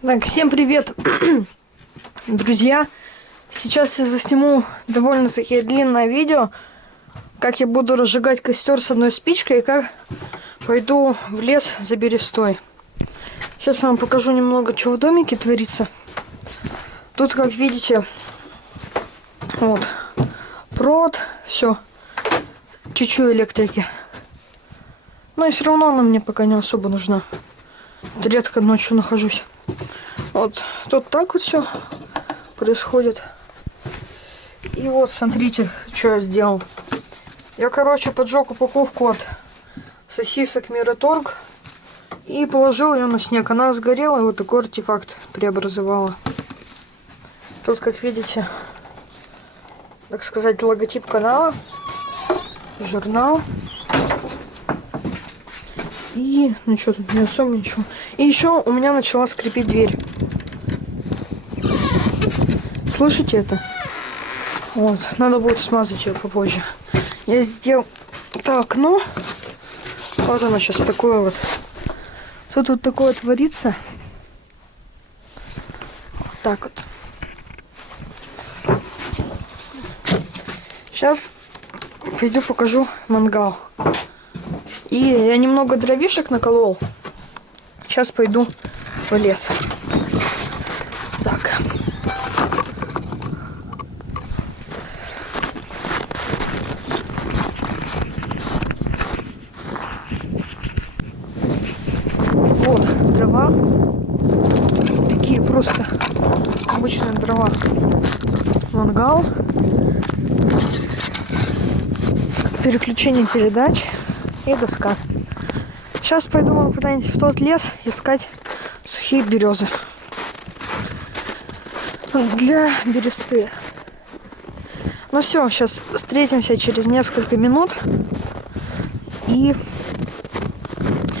Так, всем привет, друзья! Сейчас я засниму довольно-таки длинное видео, как я буду разжигать костер с одной спичкой и как пойду в лес за берестой. Сейчас я вам покажу немного, что в домике творится. Тут, как видите, вот, провод, все, чуть-чуть электрики. Но и все равно она мне пока не особо нужна. Редко ночью нахожусь. Вот тут так вот все происходит. И вот смотрите, что я сделал. Я, короче, поджег упаковку от сосисок Мираторг и положил ее на снег. Она сгорела и вот такой артефакт преобразовала. Тут, как видите, так сказать, логотип канала, журнал. И, ну что, тут не особо ничего. И еще у меня начала скрипеть дверь. Слышите это? Вот, надо будет смазать ее попозже. Я сделал это окно. Вот оно сейчас такое вот. Что тут такое творится? Вот так вот. Сейчас пойду покажу мангал. И я немного дровишек наколол. Сейчас пойду в лес. Так. Вот дрова. Такие просто обычные дрова. Мангал. Переключение передач. И доска. Сейчас пойду вон куда-нибудь в тот лес искать сухие березы для бересты. Ну все, сейчас встретимся через несколько минут и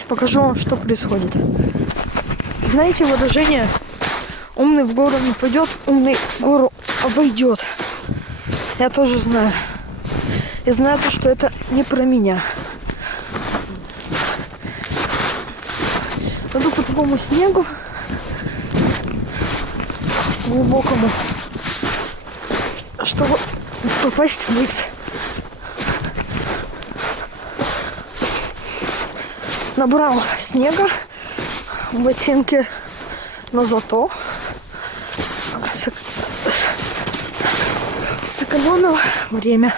покажу вам, что происходит. Знаете выражение: умный в гору не пойдет, умный гору обойдет. Я тоже знаю. И знаю то, что это не про меня. Иду по такому снегу глубокому, чтобы попасть вниз. Набрал снега в ботинке, но зато сэкономил время.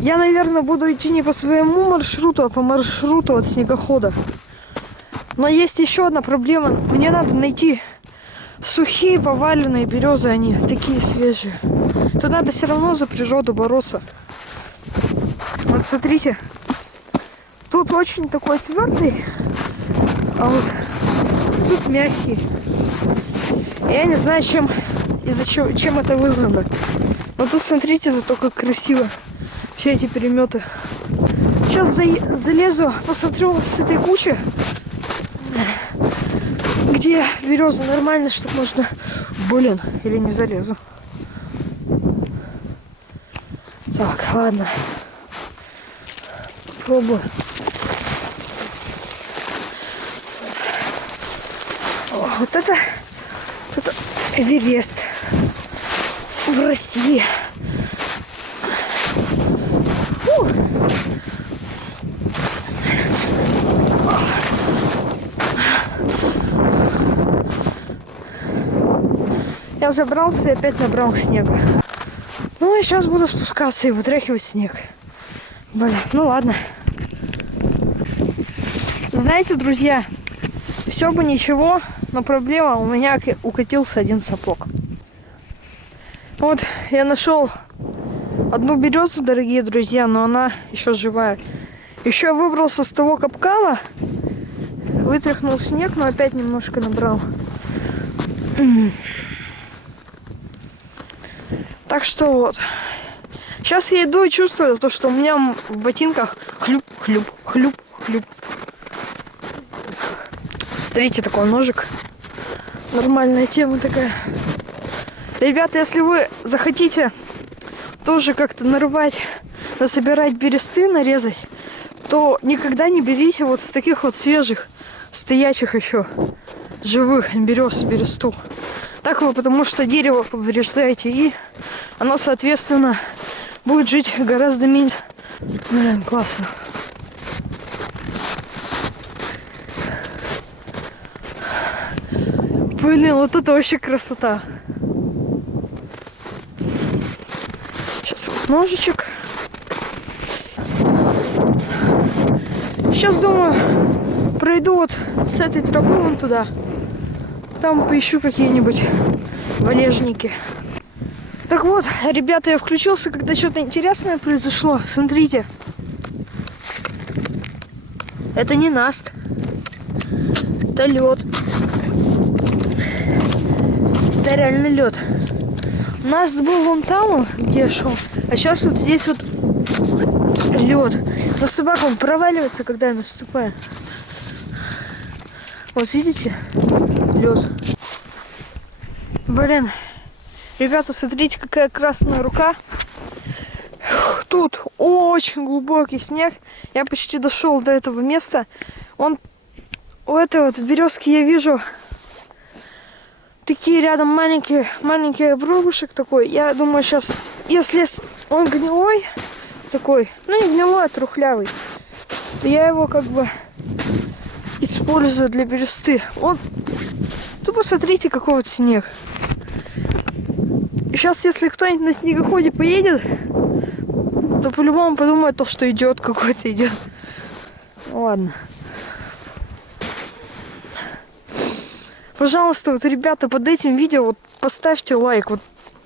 Я, наверное, буду идти не по своему маршруту, а по маршруту от снегохода. Но есть еще одна проблема. Мне надо найти сухие поваленные березы, они такие свежие. То надо все равно за природу бороться. Вот смотрите. Тут очень такой твердый, а вот тут мягкий. Я не знаю, чем это вызвано. Но тут смотрите, зато как красиво. Все эти переметы. Сейчас залезу, посмотрю с этой кучи, где березы нормально, чтобы можно... Блин, или не залезу. Так, ладно. Попробую. О, вот это Эверест в России. Я забрался и опять набрал снега. Ну и сейчас буду спускаться и вытряхивать снег. Блин, ну ладно. Знаете, друзья, все бы ничего, но проблема: у меня укатился один сапог. Вот я нашел одну березу, дорогие друзья, но она еще живая. Еще выбрался с того капкана, вытряхнул снег, но опять немножко набрал. Так что вот. Сейчас я иду и чувствую то, что у меня в ботинках хлюп-хлюп-хлюп-хлюп. Смотрите, такой ножик. Нормальная тема такая. Ребята, если вы захотите тоже как-то нарвать, насобирать бересты, нарезать, то никогда не берите вот с таких вот свежих, стоячих еще, живых бересту. Так вы, потому что дерево повреждаете, и оно, соответственно, будет жить гораздо меньше. Блин, классно. Блин, вот это вообще красота. Сейчас вот ножичек. Сейчас, думаю, пройду вот с этой тропы вон туда. Там поищу какие-нибудь валежники. Так вот, ребята, я включился, когда что-то интересное произошло. Смотрите. Это не наст. Это лед. Это реально лед. Наст был вон там, где я шел. А сейчас вот здесь вот лед. Но собака он проваливается, когда я наступаю. Вот видите? Лед. Блин. Ребята, смотрите, какая красная рука. Тут очень глубокий снег. Я почти дошел до этого места. Он у этой вот березки я вижу такие рядом маленький обрубушек такой. Я думаю, сейчас, если он гнилой такой, ну не гнилой, а трухлявый, то я его как бы использую для бересты. Он, тупо смотрите, какой вот снег. И сейчас, если кто-нибудь на снегоходе поедет, то по-любому подумает, то, что идет какой-то идет. Ладно. Пожалуйста, вот, ребята, под этим видео вот поставьте лайк. Вот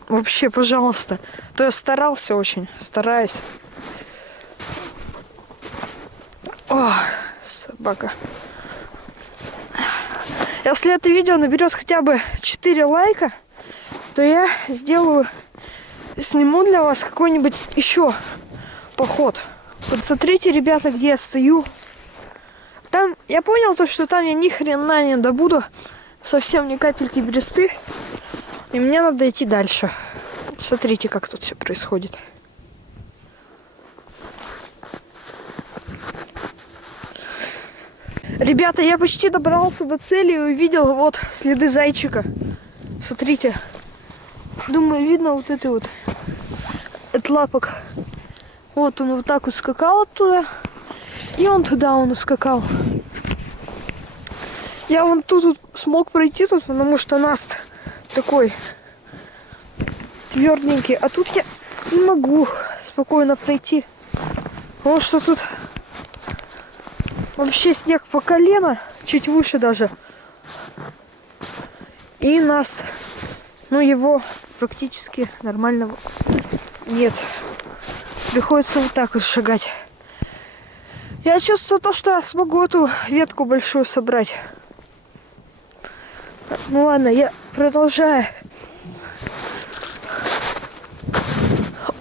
вообще, пожалуйста. То я старался очень, стараюсь. О, собака. Если это видео наберет хотя бы 4 лайка, то я сниму для вас какой-нибудь еще поход. Вот смотрите, ребята, где я стою. Там, я понял то, что там я ни хрена не добуду. Совсем ни капельки бересты. И мне надо идти дальше. Смотрите, как тут все происходит. Ребята, я почти добрался до цели и увидел вот следы зайчика. Смотрите. Думаю, видно вот это вот от лапок. Вот он вот так вот скакал оттуда. И он туда ускакал. Я вон тут смог пройти тут, потому что наст такой тверденький. А тут я не могу спокойно пройти. Потому что тут вообще снег по колено, чуть выше даже. И наст, ну его практически нормального нет. Приходится вот так вот шагать. Я чувствую то, что я смогу эту ветку большую собрать. Ну ладно, я продолжаю.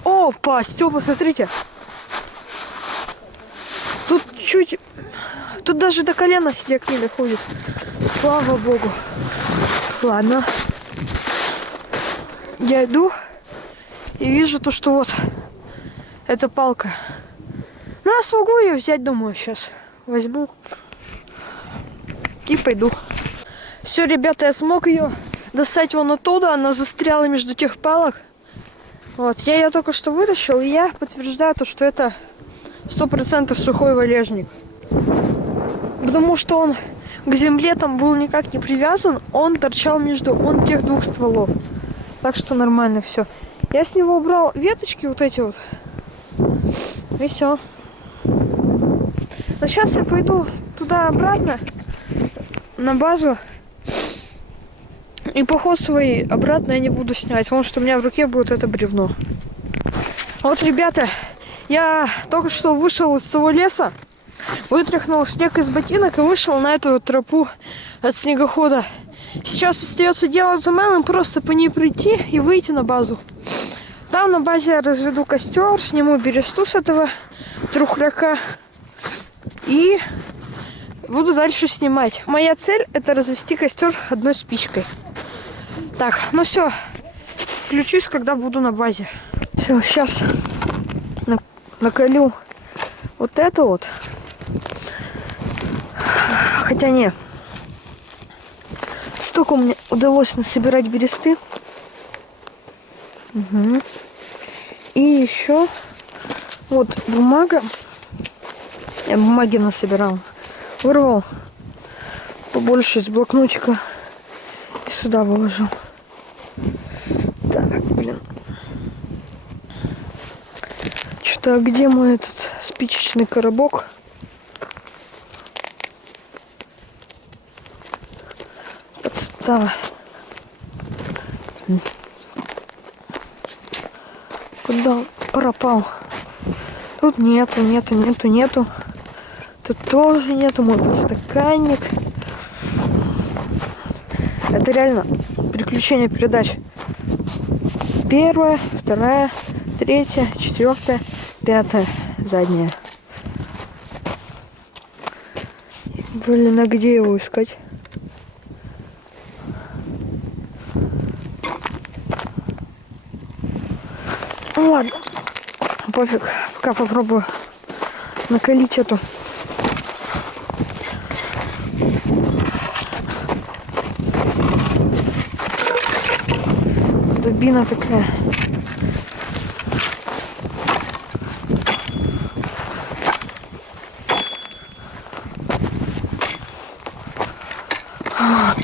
Опа, Стёпа, смотрите. Тут даже до колена снег не доходит. Слава богу. Ладно. Я иду и вижу то, что вот эта палка. Ну, я смогу ее взять, думаю, сейчас. Возьму и пойду. Все, ребята, я смог ее достать вон оттуда. Она застряла между тех палок. Вот, я ее только что вытащил, и я подтверждаю то, что это 100% сухой валежник. Потому что он к земле там был никак не привязан. Он торчал между тех двух стволов. Так что нормально все. Я с него убрал веточки вот эти вот. И все. Но сейчас я пойду туда-обратно, на базу. И поход свой обратно я не буду снимать, потому что у меня в руке будет это бревно. Вот, ребята, я только что вышел из того леса, вытряхнул снег из ботинок и вышел на эту вот тропу от снегохода. Сейчас остается дело за малым, просто по ней пройти и выйти на базу. Там на базе я разведу костер, сниму бересту с этого трухляка и буду дальше снимать. Моя цель — это развести костер одной спичкой. Так, ну все, включусь, когда буду на базе. Все, сейчас наколю вот это вот. Хотя не. Столько мне удалось насобирать бересты. Угу. И еще вот бумага. Я бумаги насобирал. Вырвал побольше из блокнотика и сюда выложил. Так, блин. Что-то где мой этот спичечный коробок? Подстава. Куда он пропал? Тут нету. Тут тоже нету. Мой подстаканник. Это реально переключение передач. Первая, вторая, третья, четвертая, пятая, задняя. Блин, а где его искать? Ну ладно, пофиг, пока попробую накалить эту. Дубина такая.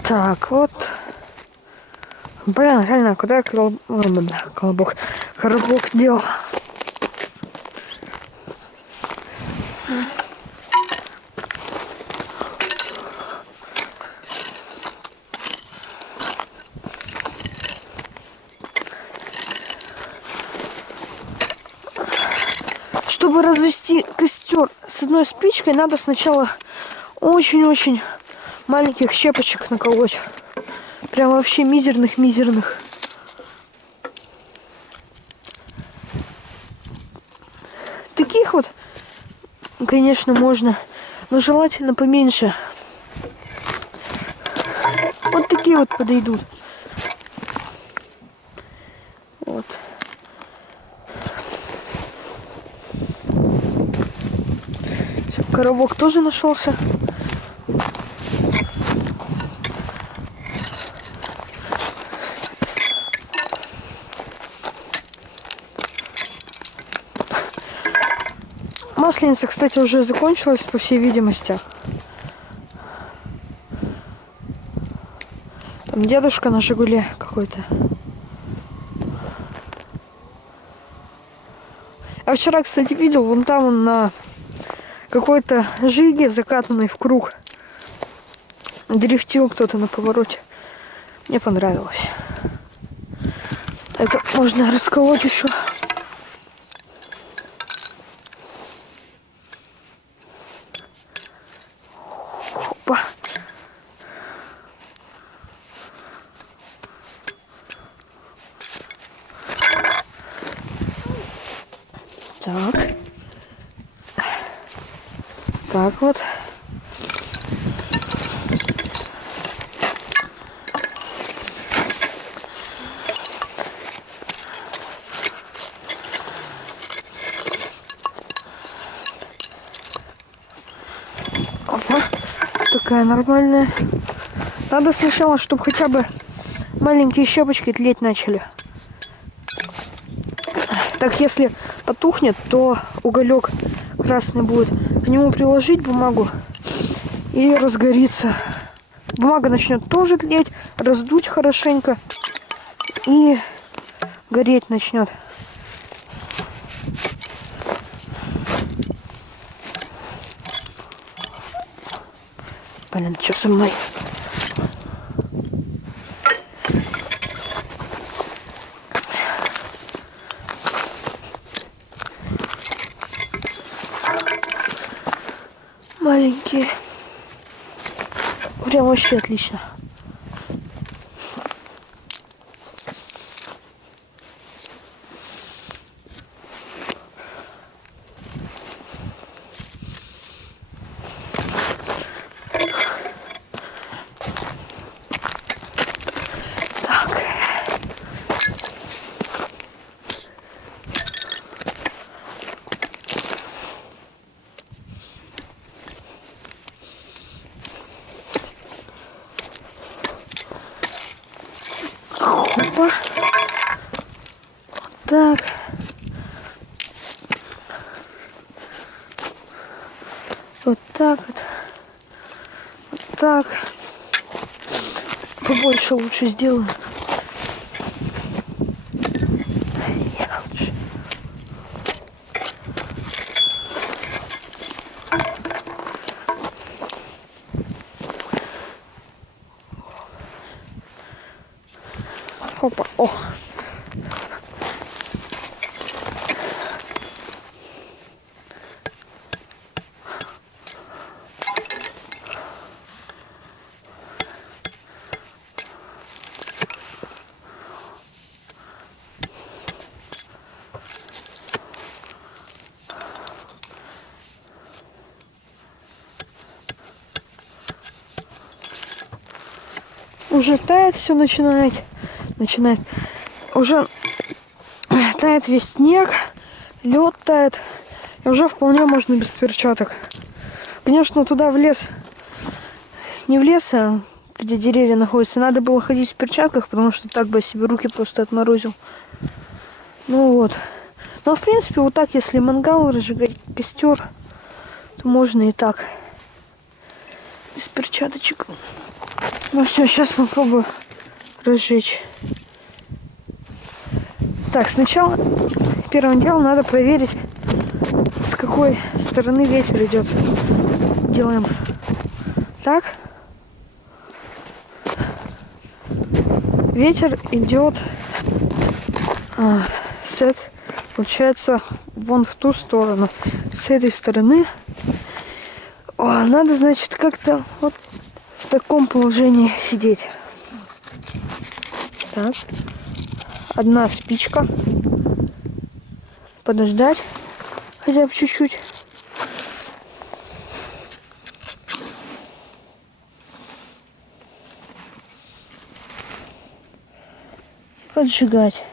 Так, вот. Блин, реально, куда я коробок дел? Чтобы развести костер с одной спичкой, надо сначала очень-очень маленьких щепочек наколоть. Прям вообще мизерных. Таких вот, конечно, можно, но желательно поменьше. Вот такие вот подойдут. Вот. Коробок тоже нашелся. Масленица, кстати, уже закончилась, по всей видимости. Там дедушка на «Жигуле» какой-то. Я вчера, кстати, видел, вон там он на какой-то жиге, закатанной в круг, дрифтил кто-то на повороте. Мне понравилось. Это можно расколоть еще. Опа. Так. Так вот. Опа. Такая нормальная. Надо сначала, чтобы хотя бы маленькие щепочки тлеть начали. Так, если потухнет, то уголек красный будет. К нему приложить бумагу и разгорится. Бумага начнет тоже тлеть, раздуть хорошенько и гореть начнет. Блин, что со мной? Маленькие. Прям вообще отлично. Так. Вот так вот. Вот так. Побольше лучше сделаю. Опа, о! Уже тает все начинает. Уже тает весь снег, лед тает. И уже вполне можно без перчаток. Конечно, туда в лес, не в лес, а где деревья находятся, надо было ходить в перчатках, потому что так бы я себе руки просто отморозил. Ну вот. Но в принципе вот так, если мангал разжигать, костер, то можно и так. Без перчаточек. Ну все, сейчас попробую разжечь. Так, сначала первым делом надо проверить, с какой стороны ветер идет. Делаем так. Ветер идет получается, вон в ту сторону. С этой стороны. Надо, значит, как-то вот в таком положении сидеть. Так. Одна спичка. Подождать хотя бы чуть-чуть. Поджигать.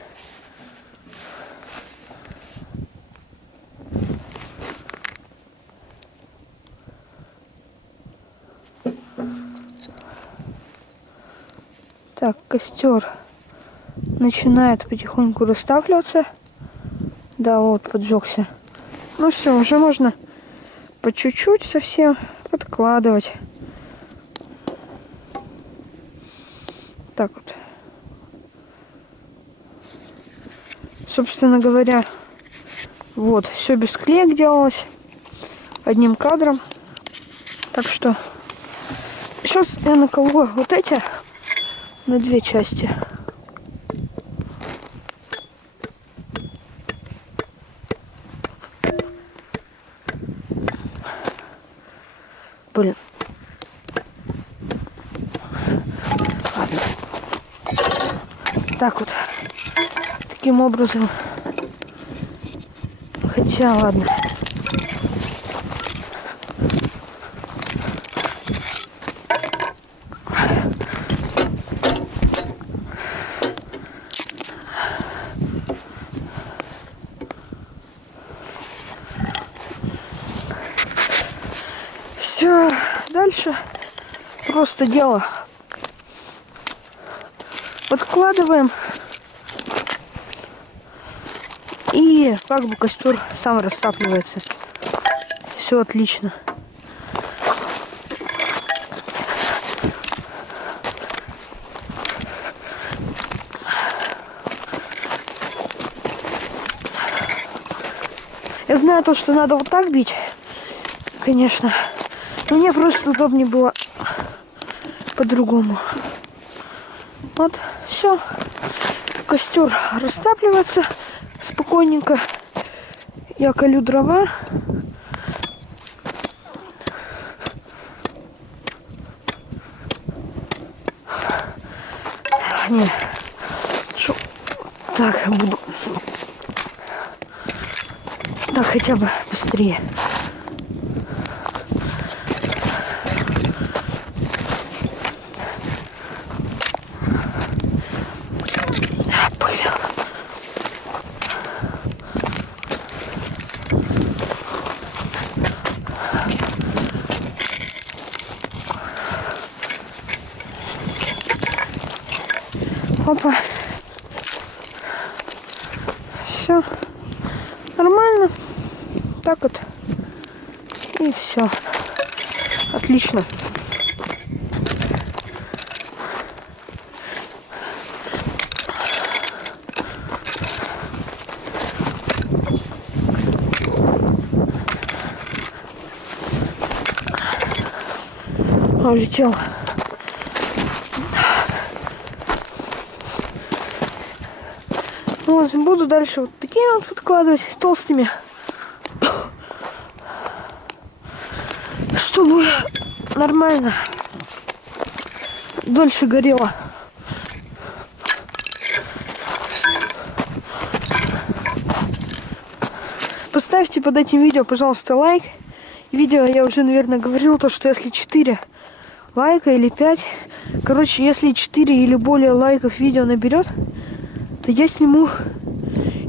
Так, костер начинает потихоньку растапливаться. Да, вот, поджегся. Ну все, уже можно по чуть-чуть совсем подкладывать. Так вот. Собственно говоря, вот, все без клеек делалось. Одним кадром. Так что сейчас я наколу вот эти на две части. Блин. Ладно. Так вот. Таким образом. Хотя, ладно. Все, дальше просто дело. Подкладываем. И как бы костер сам растапливается. Все отлично. Я знаю то, что надо вот так бить, конечно. Но мне просто удобнее было по-другому. Вот, все. Костер растапливается спокойненько. Я колю дрова. Не. Шо? Так, буду. Так, хотя бы быстрее. Опа. Все. Нормально. Так вот. И все. Отлично. Улетел. Вот, буду дальше вот такие вот подкладывать толстыми, чтобы нормально дольше горело. Поставьте под этим видео, пожалуйста, лайк. Видео я уже, наверное, говорил, то, что если 4 лайка или 5, короче, если 4 или более лайков видео наберет, то я сниму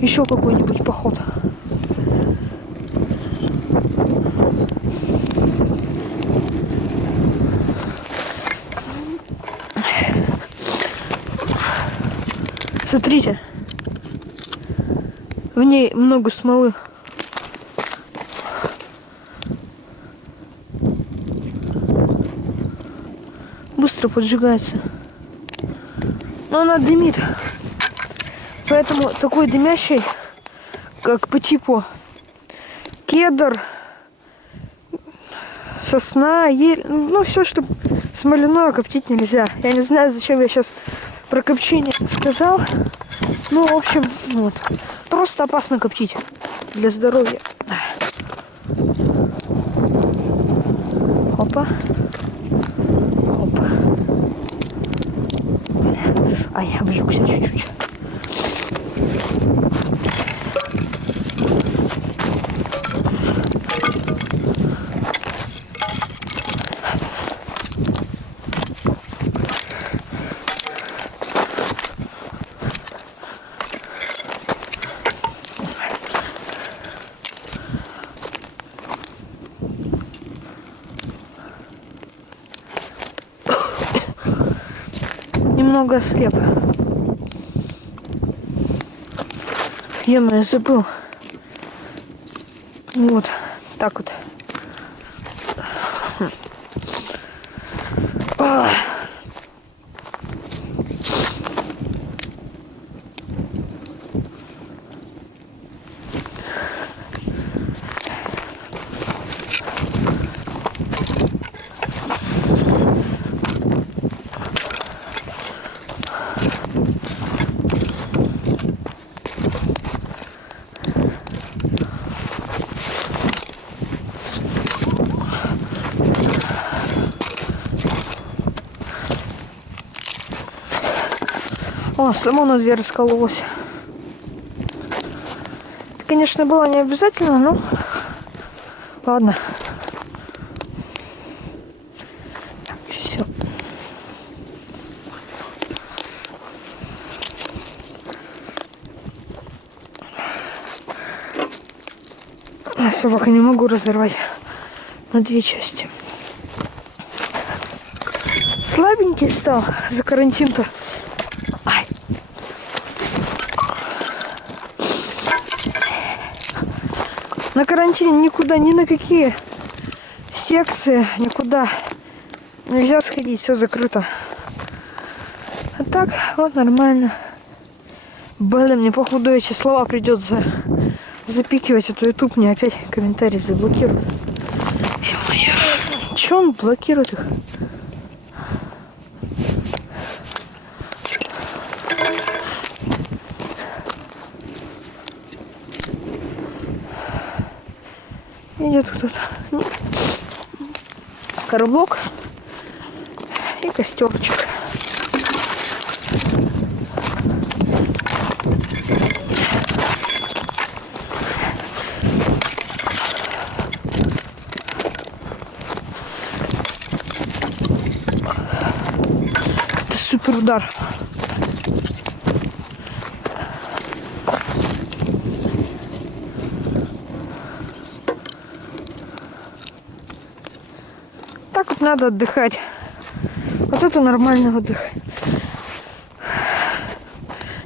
еще какой-нибудь поход. Смотрите, в ней много смолы. Быстро поджигается. Но она дымит. Поэтому такой дымящий, как по типу кедр, сосна, ель, ну все, что смоляное, коптить нельзя. Я не знаю, зачем я сейчас про копчение сказал. Ну, в общем, вот. Просто опасно коптить для здоровья. Опа. Опа. Ай, обжегся чуть-чуть. Немного ослеп. Я забыл. Вот, так вот. О, само на дверь раскололось. Это, конечно, было не обязательно, но ладно. Так, все. Я собаку не могу разорвать на 2 части. Слабенький стал за карантин-то. На карантине никуда, ни на какие секции, никуда нельзя сходить, все закрыто. А так, вот нормально. Блин, мне походу эти слова придется запикивать, а то YouTube мне опять комментарии заблокирует. Че он блокирует их? Идет кто-то. Коробок и костерчик. Это супер удар. Так вот надо отдыхать. Вот это нормальный отдых.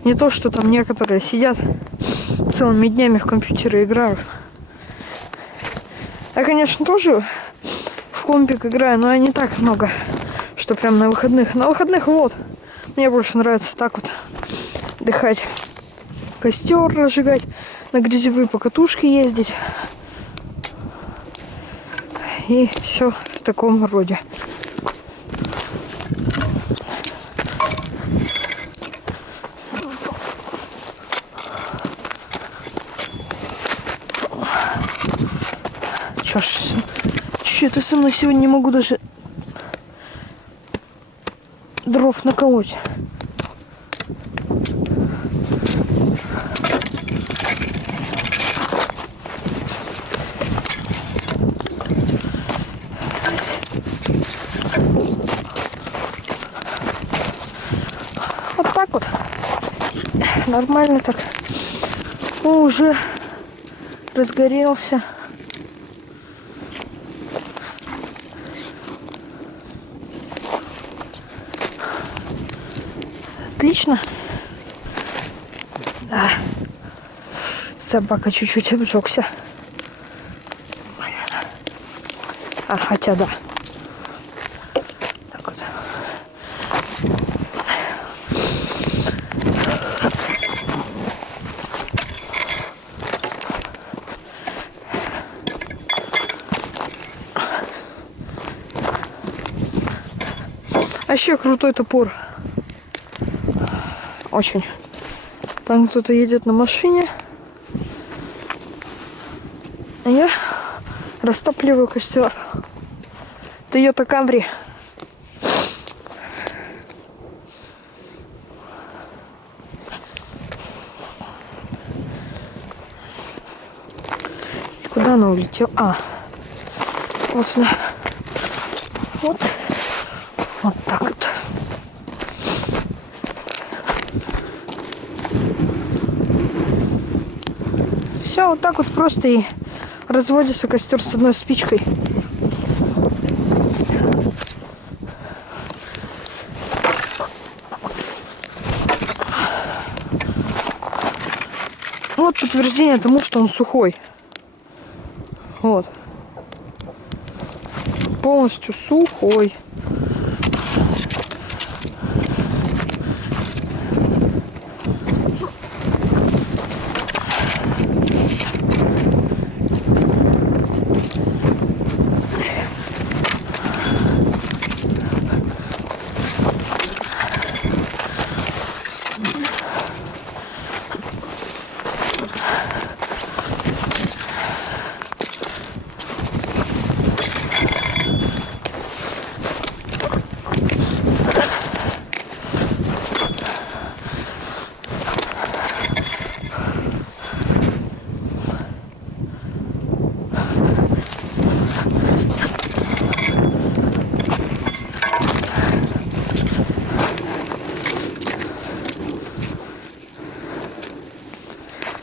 Не то, что там некоторые сидят целыми днями в компьютере играют. Я, конечно, тоже компик играю, но не так много, что прям на выходных. На выходных вот, мне больше нравится так вот отдыхать, костер разжигать, на грязевые покатушки ездить и все в таком роде. Чё ж, что-то со мной сегодня не могу даже дров наколоть. Вот так вот. Нормально так. О, уже разгорелся. Отлично. Да. Собака чуть-чуть обжегся. А, хотя да. Так вот. Вообще крутой топор. Очень. Там кто-то едет на машине. А я растапливаю костер. Toyota Camry. И куда она улетела? А, вот сюда. Вот. Вот так вот. Все, вот так вот просто и разводится костер с одной спичкой. Вот подтверждение тому, что он сухой. Вот. Полностью сухой.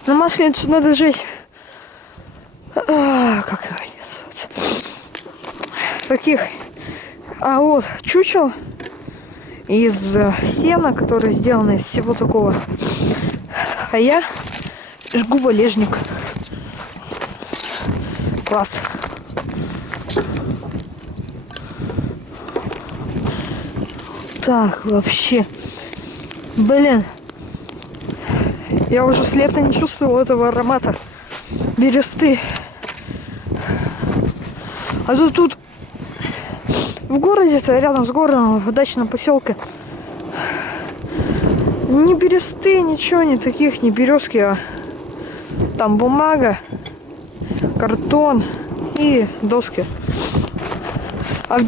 На масленицу надо жить. Как его таких. А вот чучел из сена, который сделан из всего такого. А я жгу валежник. Класс. Так, вообще. Блин. Я уже с лета не чувствовал этого аромата бересты. А тут в городе-то, рядом с городом, в дачном поселке, ни бересты, ничего, ни таких, ни березки, а там бумага, картон и доски. А в